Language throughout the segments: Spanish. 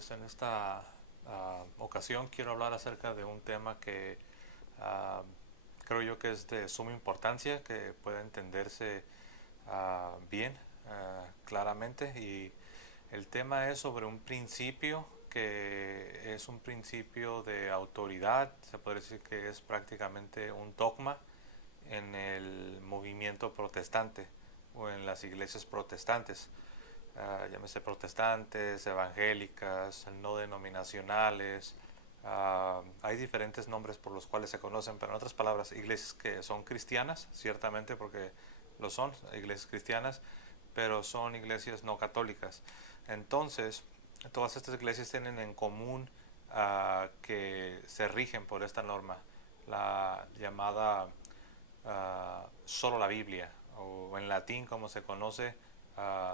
Pues en esta ocasión quiero hablar acerca de un tema que ah, creo yo que es de suma importancia, que puede entenderse bien, claramente, y el tema es sobre un principio que es un principio de autoridad. Se puede decir que es prácticamente un dogma en el movimiento protestante o en las iglesias protestantes. Llámese protestantes, evangélicas, no denominacionales. Hay diferentes nombres por los cuales se conocen, pero en otras palabras, iglesias que son cristianas, ciertamente porque lo son, iglesias cristianas, pero son iglesias no católicas. Entonces, todas estas iglesias tienen en común que se rigen por esta norma, la llamada solo la Biblia, o en latín como se conoce,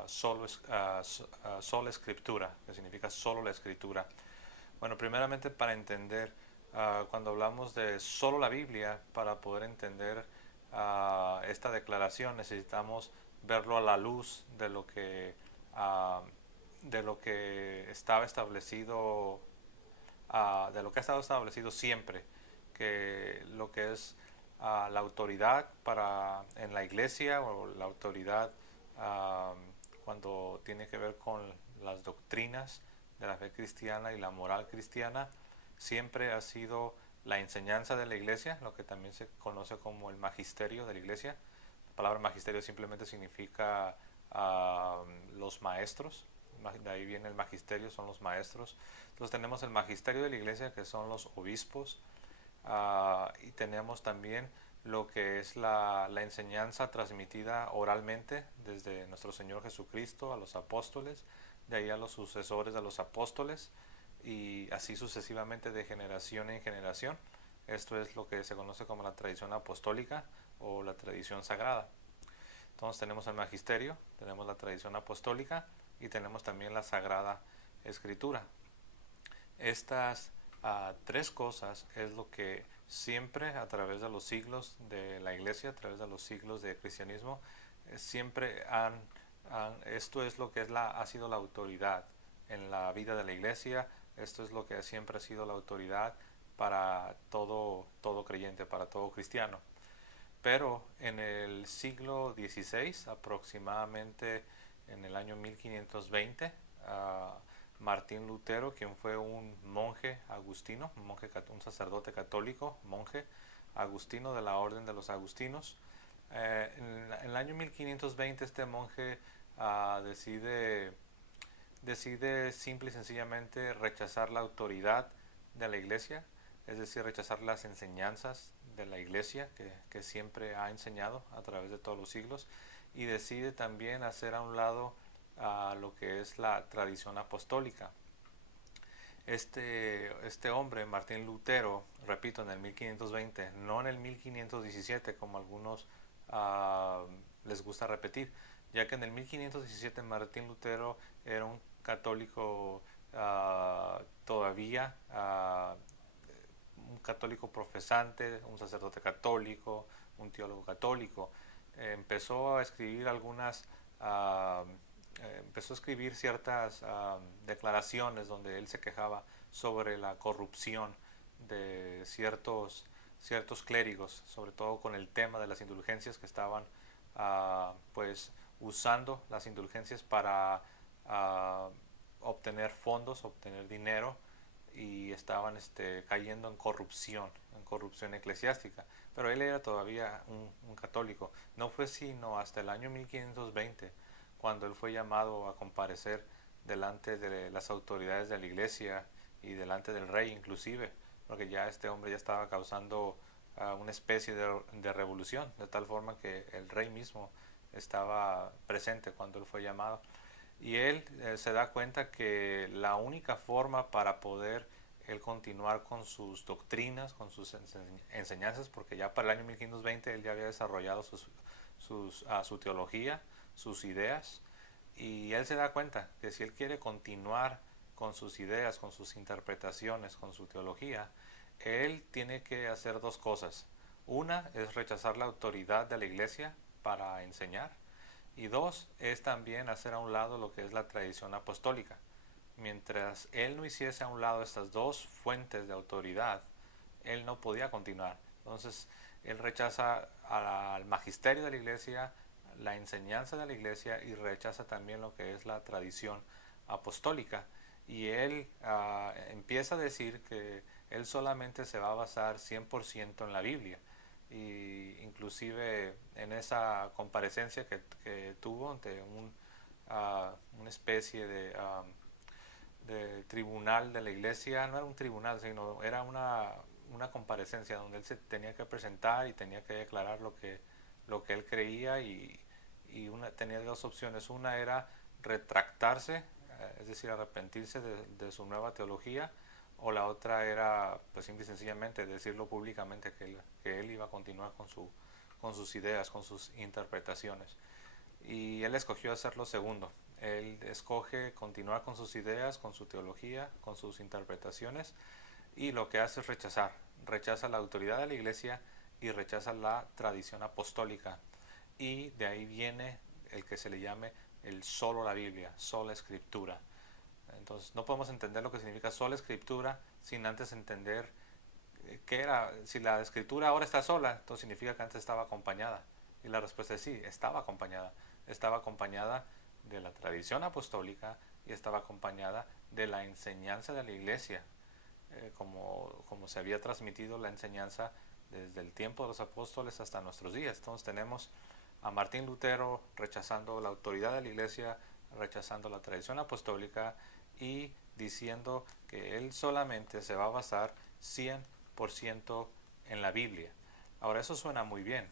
sola escritura, que significa solo la escritura. Bueno, primeramente para entender, cuando hablamos de solo la Biblia, para poder entender esta declaración necesitamos verlo a la luz uh, de lo que estaba establecido, de lo que ha estado establecido siempre, que lo que es la autoridad en la iglesia, o la autoridad cuando tiene que ver con las doctrinas de la fe cristiana y la moral cristiana, siempre ha sido la enseñanza de la iglesia, lo que también se conoce como el magisterio de la iglesia. La palabra magisterio simplemente significa los maestros, de ahí viene el magisterio, son los maestros. Entonces tenemos el magisterio de la iglesia, que son los obispos, y tenemos también lo que es la enseñanza transmitida oralmente desde nuestro Señor Jesucristo a los apóstoles, de ahí a los sucesores de los apóstoles, y así sucesivamente de generación en generación. Esto es lo que se conoce como la tradición apostólica o la tradición sagrada. Entonces tenemos el magisterio, tenemos la tradición apostólica y tenemos también la sagrada escritura. Estas tres cosas es lo que siempre a través de los siglos de la iglesia, a través de los siglos de cristianismo, siempre esto es lo que ha sido la autoridad en la vida de la iglesia. Esto es lo que siempre ha sido la autoridad para todo creyente, para todo cristiano. Pero en el siglo XVI, aproximadamente en el año 1520, Martín Lutero, quien fue un monje agustino, un sacerdote católico, monje agustino de la orden de los agustinos, en el año 1520 este monje decide simple y sencillamente rechazar la autoridad de la iglesia, es decir, rechazar las enseñanzas de la iglesia que siempre ha enseñado a través de todos los siglos, y decide también hacer a un lado lo que es la tradición apostólica. Este hombre, Martín Lutero, repito, en el 1520, no en el 1517 como algunos les gusta repetir, ya que en el 1517 Martín Lutero era un católico todavía, un católico profesante, un sacerdote católico, un teólogo católico. Empezó a escribir empezó a escribir ciertas declaraciones donde él se quejaba sobre la corrupción de ciertos clérigos, sobre todo con el tema de las indulgencias, que estaban pues usando las indulgencias para obtener fondos, obtener dinero, y estaban cayendo en corrupción eclesiástica. Pero él era todavía un católico. No fue sino hasta el año 1520 cuando él fue llamado a comparecer delante de las autoridades de la iglesia y delante del rey inclusive, porque ya este hombre ya estaba causando una especie de revolución, de tal forma que el rey mismo estaba presente cuando él fue llamado. Y él se da cuenta que la única forma para poder él continuar con sus doctrinas, con sus enseñanzas, porque ya para el año 1520 él ya había desarrollado su teología, sus ideas, y él se da cuenta que si él quiere continuar con sus ideas, con sus interpretaciones, con su teología, él tiene que hacer dos cosas. Una es rechazar la autoridad de la iglesia para enseñar, y dos es también hacer a un lado lo que es la tradición apostólica. mientras él no hiciese a un lado estas dos fuentes de autoridad, él no podía continuar. Entonces, él rechaza al magisterio de la iglesia, la enseñanza de la iglesia, y rechaza también lo que es la tradición apostólica. Y él empieza a decir que él solamente se va a basar 100% en la Biblia. Y inclusive en esa comparecencia que tuvo ante una especie de tribunal de la iglesia, no era un tribunal, sino era una comparecencia donde él se tenía que presentar y tenía que declarar lo que él creía, y tenía dos opciones. Una era retractarse, es decir, arrepentirse de su nueva teología, o la otra era, pues simple y sencillamente, decirlo públicamente que él iba a continuar con sus ideas, con sus interpretaciones. Y él escogió hacer lo segundo. Él escoge continuar con sus ideas, con su teología, con sus interpretaciones, y lo que hace es rechaza la autoridad de la iglesia y rechaza la tradición apostólica. Y de ahí viene el que se le llame el solo la Biblia, sola escritura. Entonces no podemos entender lo que significa sola escritura sin antes entender qué era. Si la escritura ahora está sola, entonces significa que antes estaba acompañada. Y la respuesta es sí, estaba acompañada. Estaba acompañada de la tradición apostólica y estaba acompañada de la enseñanza de la iglesia, como se había transmitido la enseñanza desde el tiempo de los apóstoles hasta nuestros días. Entonces tenemos a Martín Lutero rechazando la autoridad de la iglesia, rechazando la tradición apostólica y diciendo que él solamente se va a basar 100% en la Biblia. Ahora, eso suena muy bien,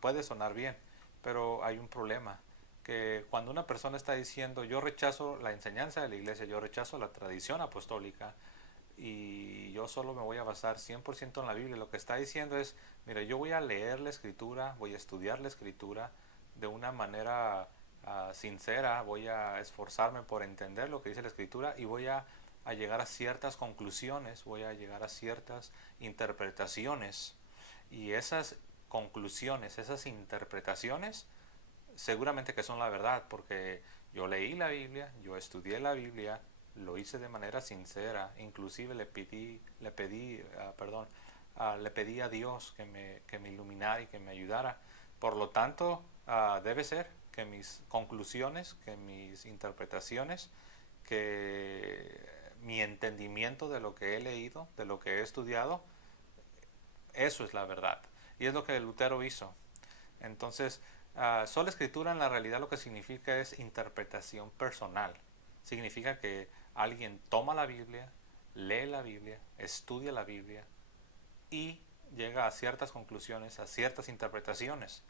puede sonar bien, pero hay un problema, que cuando una persona está diciendo yo rechazo la enseñanza de la iglesia, yo rechazo la tradición apostólica y yo solo me voy a basar 100% en la Biblia, lo que está diciendo es, mira, yo voy a leer la escritura, voy a estudiar la escritura de una manera sincera, voy a esforzarme por entender lo que dice la escritura y voy a llegar a ciertas conclusiones, voy a llegar a ciertas interpretaciones, y esas conclusiones, esas interpretaciones seguramente que son la verdad, porque yo leí la Biblia, yo estudié la Biblia, lo hice de manera sincera, inclusive le pedí a Dios que me iluminara y que me ayudara. Por lo tanto, debe ser que mis conclusiones, que mis interpretaciones, que mi entendimiento de lo que he leído, de lo que he estudiado, eso es la verdad. Y es lo que Lutero hizo. Entonces, sola escritura en la realidad lo que significa es interpretación personal. Significa que alguien toma la Biblia, lee la Biblia, estudia la Biblia y llega a ciertas conclusiones, a ciertas interpretaciones.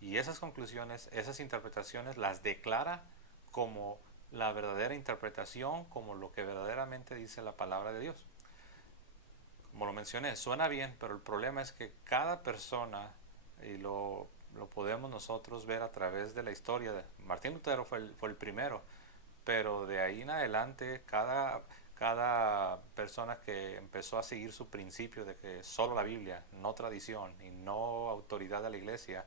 Y esas conclusiones, esas interpretaciones las declara como la verdadera interpretación, como lo que verdaderamente dice la palabra de Dios. Como lo mencioné, suena bien, pero el problema es que cada persona, y lo podemos nosotros ver a través de la historia, Martín Lutero fue el primero, pero de ahí en adelante cada persona que empezó a seguir su principio de que solo la Biblia, no tradición y no autoridad de la iglesia,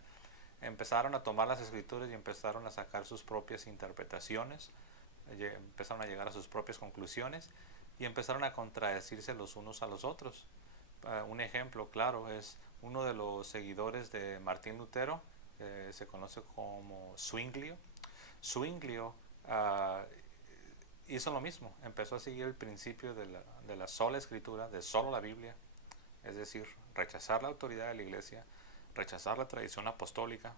empezaron a tomar las escrituras y empezaron a sacar sus propias interpretaciones, empezaron a llegar a sus propias conclusiones y empezaron a contradecirse los unos a los otros. Un ejemplo claro es uno de los seguidores de Martín Lutero, se conoce como Zwinglio. Zwinglio hizo lo mismo, empezó a seguir el principio de la sola escritura, de solo la Biblia, es decir, rechazar la autoridad de la iglesia, rechazar la tradición apostólica,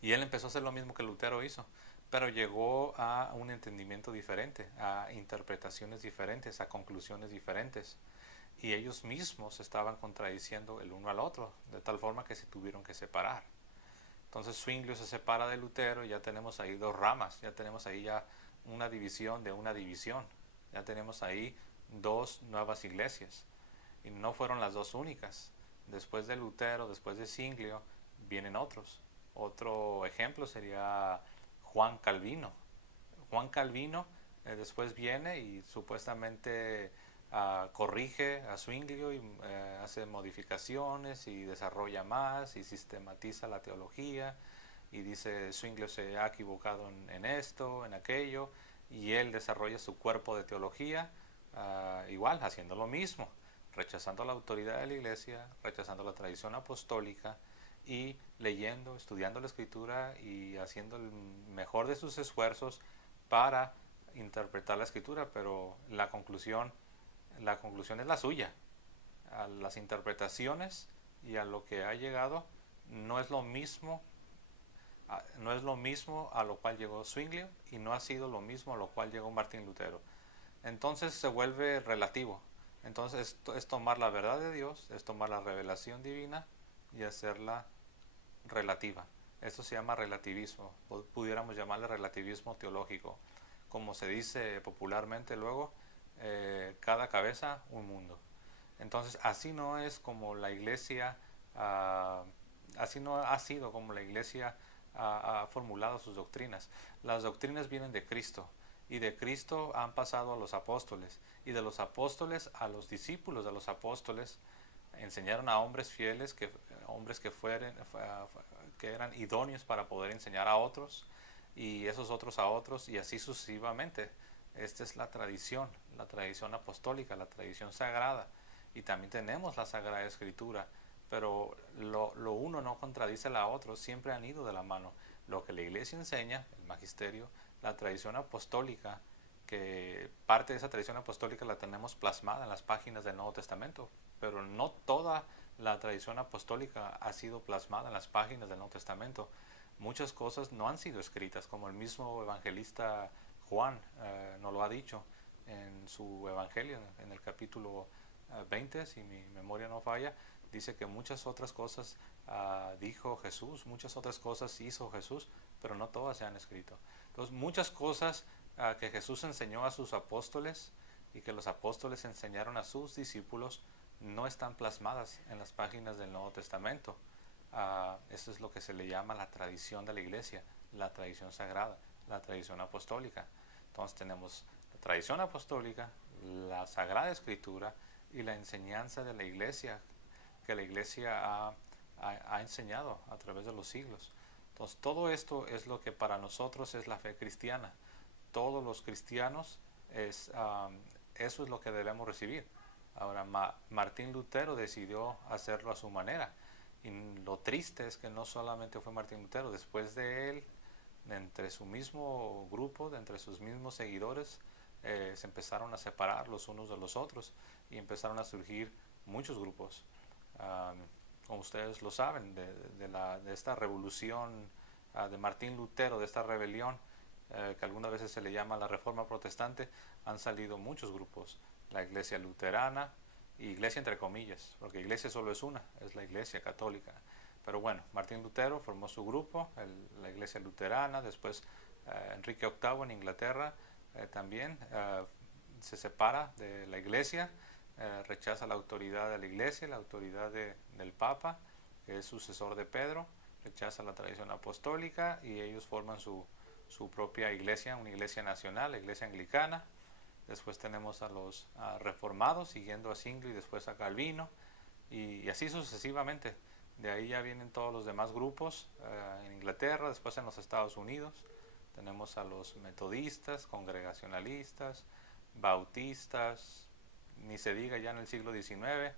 y él empezó a hacer lo mismo que Lutero hizo, pero llegó a un entendimiento diferente, a interpretaciones diferentes, a conclusiones diferentes, y ellos mismos estaban contradiciendo el uno al otro, de tal forma que se tuvieron que separar. Entonces Zwinglio se separa de Lutero y ya tenemos ahí dos ramas, ya tenemos ahí ya una división de una división, ya tenemos ahí dos nuevas iglesias, y no fueron las dos únicas. Después de Lutero, después de Zwinglio, vienen otros. Otro ejemplo sería Juan Calvino. Juan Calvino después viene y supuestamente corrige a Zwinglio y hace modificaciones y desarrolla más y sistematiza la teología y dice Zwinglio se ha equivocado en esto, en aquello, y él desarrolla su cuerpo de teología, igual haciendo lo mismo, rechazando la autoridad de la iglesia, rechazando la tradición apostólica y leyendo, estudiando la escritura y haciendo el mejor de sus esfuerzos para interpretar la escritura, pero la conclusión es la suya. A las interpretaciones y a lo que ha llegado no es lo mismo a lo cual llegó Zwingli y no ha sido lo mismo a lo cual llegó Martín Lutero. Entonces se vuelve relativo. Entonces es tomar la verdad de Dios, es tomar la revelación divina y hacerla relativa. Esto se llama relativismo, pudiéramos llamarle relativismo teológico. Como se dice popularmente luego, cada cabeza un mundo. Entonces así no es como la iglesia, así no ha sido como la iglesia ha formulado sus doctrinas. Las doctrinas vienen de Cristo y de Cristo han pasado a los apóstoles y de los apóstoles a los discípulos de los apóstoles. Enseñaron a hombres fieles, hombres que eran idóneos para poder enseñar a otros y esos otros a otros y así sucesivamente. Esta es la tradición apostólica, la tradición sagrada, y también tenemos la Sagrada Escritura, pero lo uno no contradice la otro, siempre han ido de la mano. Lo que la iglesia enseña, el magisterio, la tradición apostólica, que parte de esa tradición apostólica la tenemos plasmada en las páginas del Nuevo Testamento, pero no toda la tradición apostólica ha sido plasmada en las páginas del Nuevo Testamento. Muchas cosas no han sido escritas, como el mismo evangelista Juan nos lo ha dicho en su evangelio, en el capítulo 20, si mi memoria no falla, dice que muchas otras cosas dijo Jesús, muchas otras cosas hizo Jesús, pero no todas se han escrito. Entonces, muchas cosas que Jesús enseñó a sus apóstoles y que los apóstoles enseñaron a sus discípulos no están plasmadas en las páginas del Nuevo Testamento. Eso es lo que se le llama la tradición de la iglesia, la tradición sagrada, la tradición apostólica. Entonces tenemos la tradición apostólica, la Sagrada Escritura y la enseñanza de la iglesia, que la iglesia ha enseñado a través de los siglos. Entonces todo esto es lo que para nosotros es la fe cristiana. Todos los cristianos, eso es lo que debemos recibir. Ahora, Martín Lutero decidió hacerlo a su manera. Y lo triste es que no solamente fue Martín Lutero, después de él, de entre su mismo grupo, de entre sus mismos seguidores, se empezaron a separar los unos de los otros y empezaron a surgir muchos grupos. Como ustedes lo saben, de esta revolución de Martín Lutero, de esta rebelión, que algunas veces se le llama la Reforma Protestante, han salido muchos grupos. La Iglesia Luterana, iglesia entre comillas, porque iglesia solo es una, es la Iglesia Católica. Pero bueno, Martín Lutero formó su grupo, la Iglesia Luterana, después Enrique VIII en Inglaterra también se separa de la Iglesia, rechaza la autoridad de la Iglesia, la autoridad del Papa, que es sucesor de Pedro, rechaza la tradición apostólica y ellos forman su propia iglesia, una iglesia nacional, la Iglesia Anglicana. Después tenemos a los reformados, siguiendo a Zwingli, después a Calvino, y así sucesivamente. De ahí ya vienen todos los demás grupos en Inglaterra, después en los Estados Unidos. Tenemos a los metodistas, congregacionalistas, bautistas, ni se diga ya en el siglo XIX,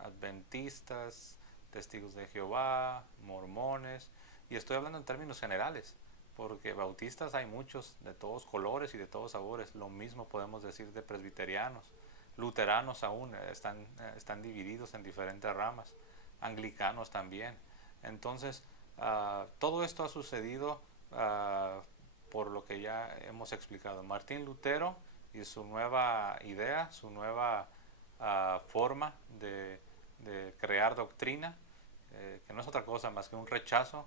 adventistas, testigos de Jehová, mormones, y estoy hablando en términos generales, porque bautistas hay muchos, de todos colores y de todos sabores. Lo mismo podemos decir de presbiterianos, luteranos aún están divididos en diferentes ramas, anglicanos también. Entonces, todo esto ha sucedido por lo que ya hemos explicado. Martín Lutero y su nueva idea, su nueva forma de crear doctrina, que no es otra cosa más que un rechazo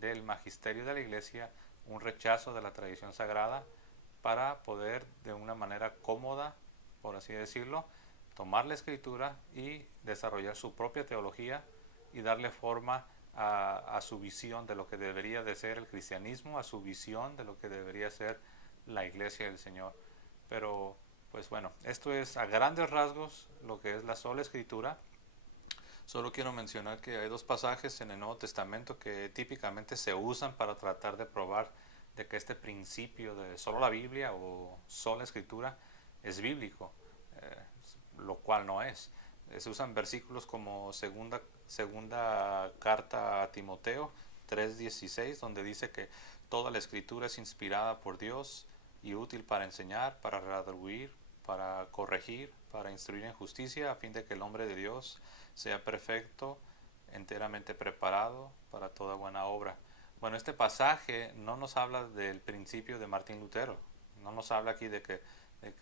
del magisterio de la iglesia, un rechazo de la tradición sagrada, para poder de una manera cómoda, por así decirlo, tomar la escritura y desarrollar su propia teología y darle forma a su visión de lo que debería de ser el cristianismo, a su visión de lo que debería ser la iglesia del Señor. Pero pues bueno, esto es a grandes rasgos lo que es la sola escritura. Solo quiero mencionar que hay dos pasajes en el Nuevo Testamento que típicamente se usan para tratar de probar de que este principio de solo la Biblia o sola Escritura es bíblico, lo cual no es. Se usan versículos como segunda carta a Timoteo 3:16, donde dice que toda la Escritura es inspirada por Dios y útil para enseñar, para redarguir, para corregir, para instruir en justicia, a fin de que el hombre de Dios sea perfecto, enteramente preparado para toda buena obra. Bueno, este pasaje no nos habla del principio de Martín Lutero, no nos habla aquí de que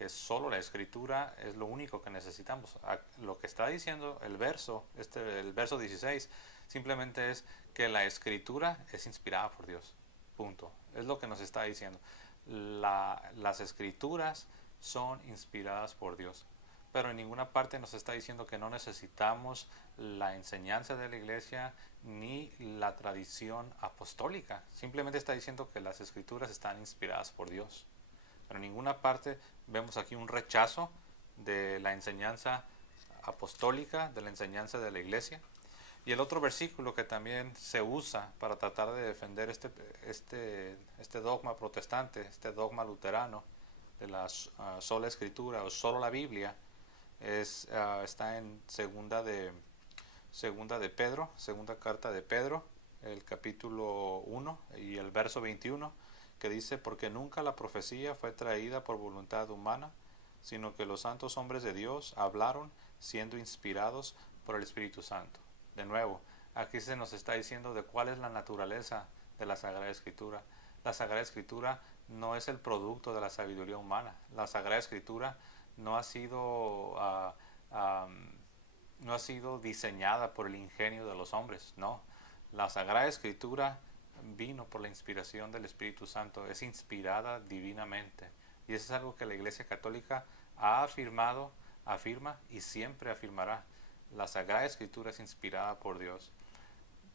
solo la Escritura es lo único que necesitamos. Lo que está diciendo el verso 16, simplemente es que la Escritura es inspirada por Dios. Punto. Es lo que nos está diciendo. Las Escrituras son inspiradas por Dios. Pero en ninguna parte nos está diciendo que no necesitamos la enseñanza de la iglesia ni la tradición apostólica. Simplemente está diciendo que las escrituras están inspiradas por Dios. Pero en ninguna parte vemos aquí un rechazo de la enseñanza apostólica, de la enseñanza de la iglesia. Y el otro versículo que también se usa para tratar de defender este dogma protestante, este dogma luterano de la sola escritura o solo la Biblia, está en segunda de Pedro, segunda carta de Pedro, el capítulo 1 y el verso 21, que dice: porque nunca la profecía fue traída por voluntad humana, sino que los santos hombres de Dios hablaron siendo inspirados por el Espíritu Santo. De nuevo, aquí se nos está diciendo de cuál es la naturaleza de la Sagrada Escritura. La Sagrada Escritura no es el producto de la sabiduría humana. La Sagrada Escritura no ha sido diseñada por el ingenio de los hombres, no. La Sagrada Escritura vino por la inspiración del Espíritu Santo, es inspirada divinamente. Y eso es algo que la Iglesia Católica ha afirmado, afirma y siempre afirmará. La Sagrada Escritura es inspirada por Dios.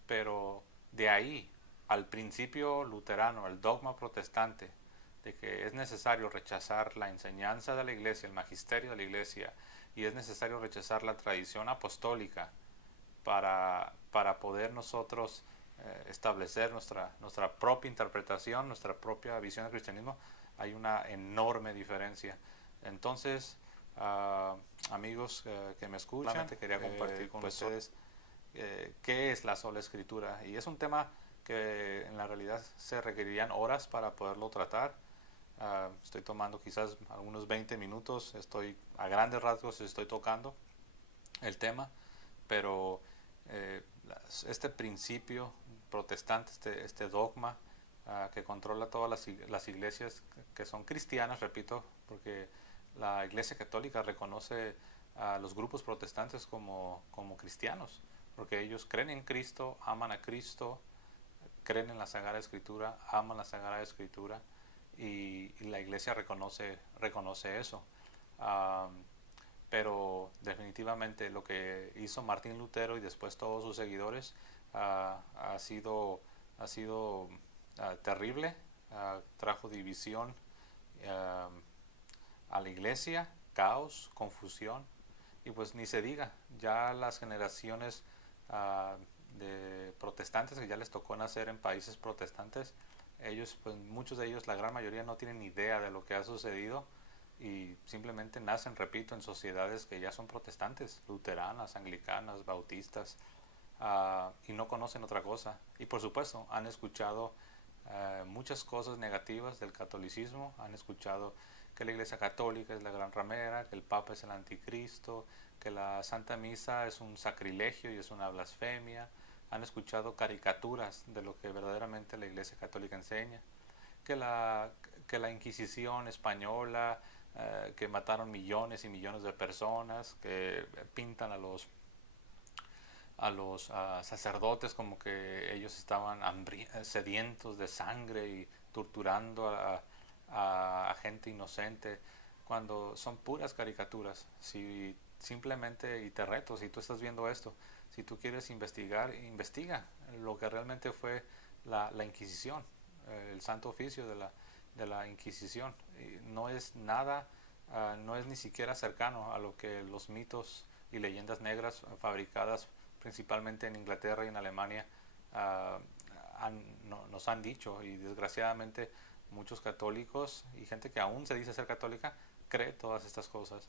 Pero de ahí al principio luterano, al dogma protestante, de que es necesario rechazar la enseñanza de la iglesia, el magisterio de la iglesia, y es necesario rechazar la tradición apostólica para poder nosotros establecer nuestra propia interpretación, nuestra propia visión del cristianismo, hay una enorme diferencia. Entonces, amigos que me escuchan, te quería compartir con ustedes qué es la sola escritura. Y es un tema que en la realidad se requerirían horas para poderlo tratar. Estoy tomando quizás algunos 20 minutos, a grandes rasgos estoy tocando el tema, pero este principio protestante, este dogma que controla todas las iglesias que son cristianas, repito, porque la Iglesia Católica reconoce a los grupos protestantes como cristianos, porque ellos creen en Cristo, aman a Cristo, creen en la Sagrada Escritura, aman la Sagrada Escritura, y la iglesia reconoce eso. Pero definitivamente lo que hizo Martín Lutero y después todos sus seguidores ha sido terrible, trajo división a la iglesia, caos, confusión, y pues ni se diga, ya las generaciones de protestantes que ya les tocó nacer en países protestantes, ellos, pues muchos de ellos, la gran mayoría, no tienen ni idea de lo que ha sucedido y simplemente nacen, repito, en sociedades que ya son protestantes, luteranas, anglicanas, bautistas, y no conocen otra cosa. Y por supuesto han escuchado muchas cosas negativas del catolicismo, han escuchado que la Iglesia Católica es la gran ramera, que el Papa es el anticristo, que la Santa Misa es un sacrilegio y es una blasfemia. Han escuchado caricaturas de lo que verdaderamente la Iglesia Católica enseña, que la Inquisición española, que mataron millones y millones de personas, que pintan a los sacerdotes como que ellos estaban sedientos de sangre y torturando a gente inocente, cuando son puras caricaturas. Si simplemente, y te reto, si tú estás viendo esto, si tú quieres investigar, investiga lo que realmente fue la Inquisición, el Santo Oficio de la Inquisición. Y no es nada, no es ni siquiera cercano a lo que los mitos y leyendas negras fabricadas principalmente en Inglaterra y en Alemania nos han dicho, y desgraciadamente muchos católicos y gente que aún se dice ser católica cree todas estas cosas.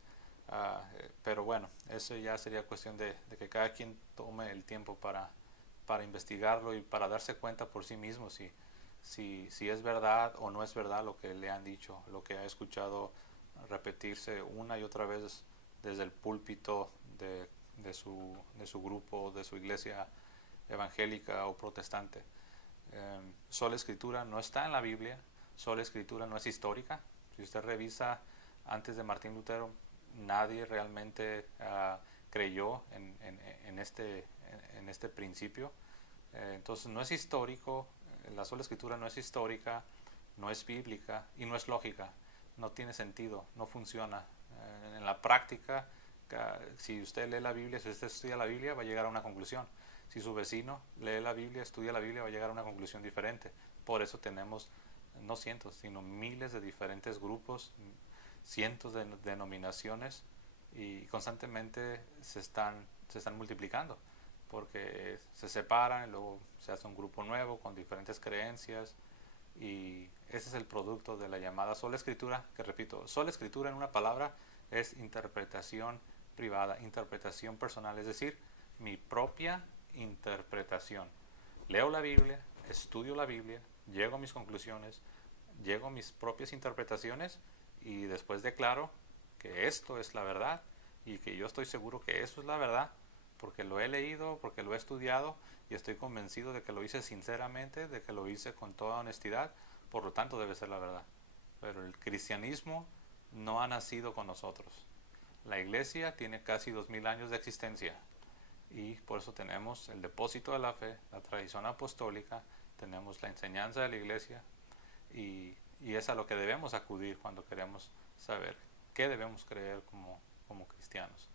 Pero bueno, eso ya sería cuestión de que cada quien tome el tiempo para investigarlo y para darse cuenta por sí mismo si es verdad o no es verdad lo que le han dicho, lo que ha escuchado repetirse una y otra vez desde el púlpito de su grupo, de su iglesia evangélica o protestante. Sola Escritura no está en la Biblia, sola Escritura no es histórica. Si usted revisa antes de Martín Lutero, nadie realmente creyó en este principio. Entonces no es histórico, la sola Escritura no es histórica, no es bíblica y no es lógica. No tiene sentido, no funciona. En la práctica, si usted lee la Biblia, si usted estudia la Biblia, va a llegar a una conclusión. Si su vecino lee la Biblia, estudia la Biblia, va a llegar a una conclusión diferente. Por eso tenemos no cientos, sino miles de diferentes grupos, cientos de denominaciones, y constantemente se están multiplicando porque se separan y luego se hace un grupo nuevo con diferentes creencias, y ese es el producto de la llamada sola escritura, que repito, sola escritura en una palabra es interpretación privada, interpretación personal, es decir, mi propia interpretación. Leo la Biblia, estudio la Biblia, llego a mis conclusiones, llego a mis propias interpretaciones y después declaro que esto es la verdad y que yo estoy seguro que eso es la verdad porque lo he leído, porque lo he estudiado y estoy convencido de que lo hice sinceramente, de que lo hice con toda honestidad, por lo tanto debe ser la verdad. Pero el cristianismo no ha nacido con nosotros. La iglesia tiene casi 2000 años de existencia y por eso tenemos el depósito de la fe, la tradición apostólica, tenemos la enseñanza de la iglesia y es a lo que debemos acudir cuando queremos saber qué debemos creer como cristianos.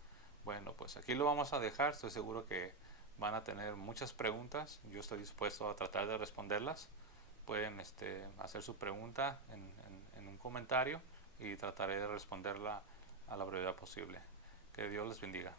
Bueno, pues aquí lo vamos a dejar, estoy seguro que van a tener muchas preguntas, yo estoy dispuesto a tratar de responderlas. Pueden hacer su pregunta en un comentario y trataré de responderla a la brevedad posible. Que Dios les bendiga.